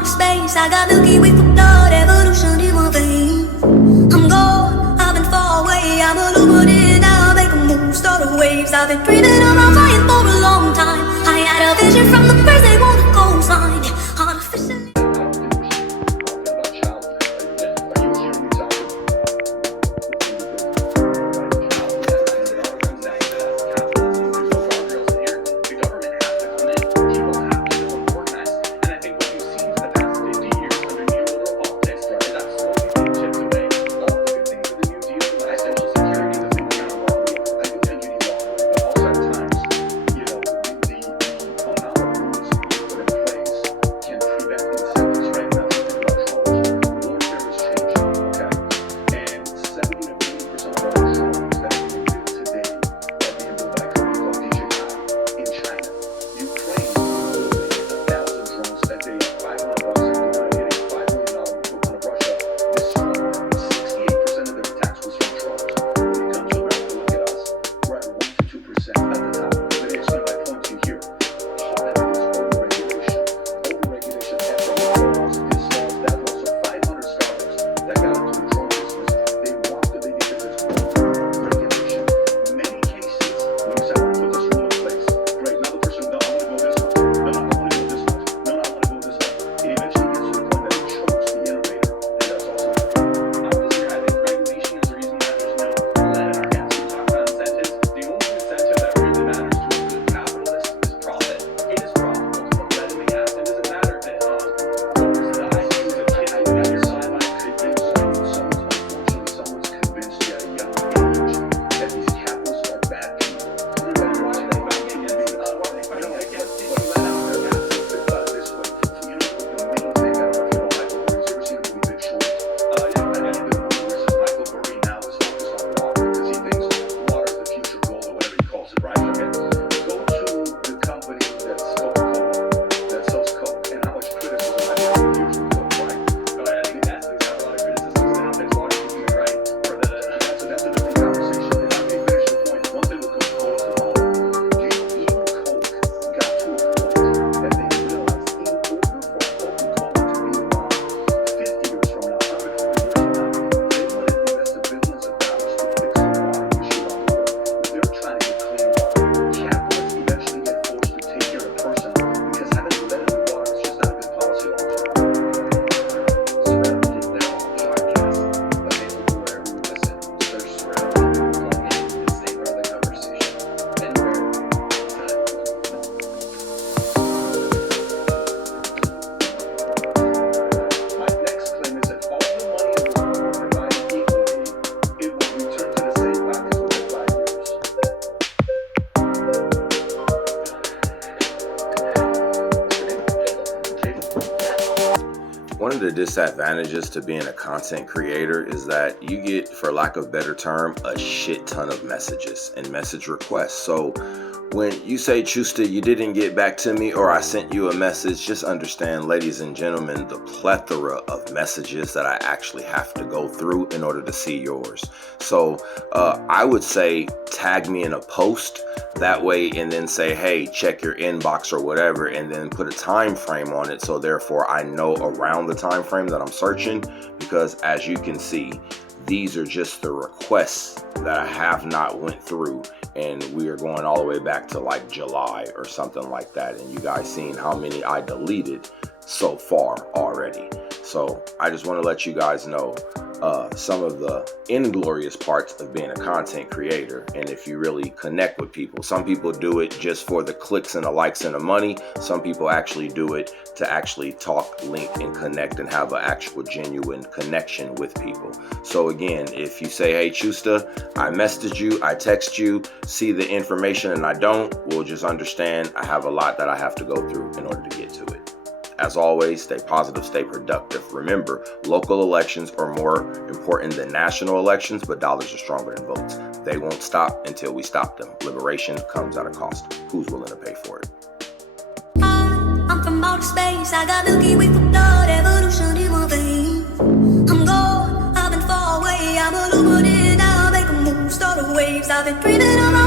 outer space, I got Milky Way for blood, evolution in my veins. I'm gone, I've been far away, I'm illuminated now, make a move, start a waves. I've been dreaming around flying for a long time. I had a vision from the birds, they want a coastline. Artificially. One of the disadvantages to being a content creator is that you get, for lack of a better term, a shit ton of messages and message requests. So when you say, Choosta, you didn't get back to me, or I sent you a message, just understand, ladies and gentlemen, the plethora of messages that I actually have to go through in order to see yours. So I would say tag me in a post that way, and then say, hey, check your inbox or whatever, and then put a time frame on it, so therefore I know around the time frame that I'm searching. Because as you can see, these are just the requests that I have not went through, and we are going all the way back to like July or something like that, and you guys seen how many I deleted so far already. So I just want to let you guys know some of the inglorious parts of being a content creator. And if you really connect with people, some people do it just for the clicks and the likes and the money. Some people actually do it to actually talk, link, and connect and have an actual genuine connection with people. So again, if you say, hey, Choosta, I messaged you, I text you, see the information and I don't, we'll just understand I have a lot that I have to go through in order to get to it. As always, stay positive, stay productive. Remember, local elections are more important than national elections, but dollars are stronger than votes. They won't stop until we stop them. Liberation comes at a cost. Who's willing to pay for it? I'm from outer space, I got Milky Way for blood, evolution in my veins. I'm gone, I've been far away, I'm illuminated now, make a move, start a waves. I've been breathing around